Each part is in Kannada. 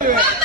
Yeah.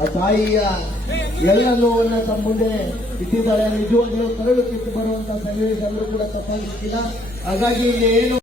ಆ ತಾಯಿಯ ಎಲ್ಲ ನೋವನ್ನ ತಮ್ಮ ಮುಂದೆ ಇಟ್ಟಿದ್ದಾರೆ. ನಿಜವಾಗ್ಲೂ ಕರಳು ಕಿತ್ತು ಬರುವಂತಹ ಸನ್ನಿವೇಶ ಅಂದ್ರೂ ಕೂಡ ತಪ್ಪಾಗಿಲ್ಲ. ಹಾಗಾಗಿ ಇಲ್ಲಿ ಏನು